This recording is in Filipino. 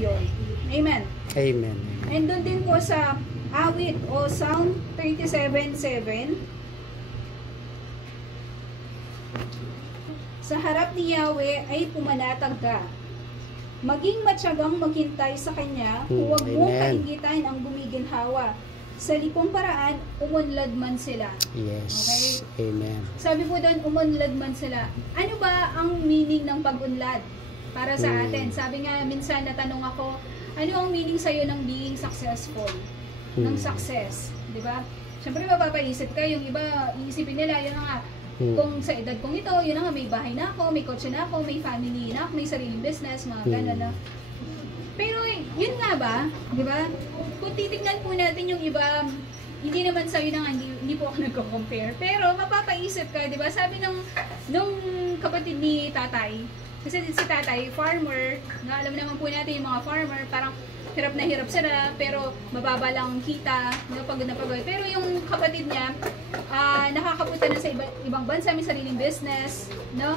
yun. Amen. Amen. And doon din po sa awit o Psalm 37:7, sa harap ni Yahweh ay pumanatag ka. Maging matyagang maghintay sa Kanya, huwag mong kaingitan ang gumiginhawa. Sa likong paraan, umunlad man sila. Yes. Okay? Amen. Sabi po doon, umunlad man sila. Ano ba ang meaning ng pag-unlad para sa atin? Sabi nga, minsan natanong ako, ano ang meaning sa'yo ng being successful? Ng success. Diba? Siyempre, mapapaisip ka, yung iba, iisipin nila, yun nga, kung sa edad kong ito, yun nga, may bahay na ako, may kotse na ako, may family na ako, may sariling business, mga gano'n na. Pero, yun nga ba? Diba? Kung titignan po natin yung iba, hindi naman sa'yo na nga, hindi po ako nagko-compare. Pero, mapapaisip ka, diba? Sabi nung kapatid ni tatay, kasi si tatay, farmer, na alam naman po natin yung mga farmer, parang hirap na hirap sila, pero mababa lang ang kita, pagod na pagod. Pero yung kapatid niya, nakakapunta na sa ibang bansa, may sariling business, no?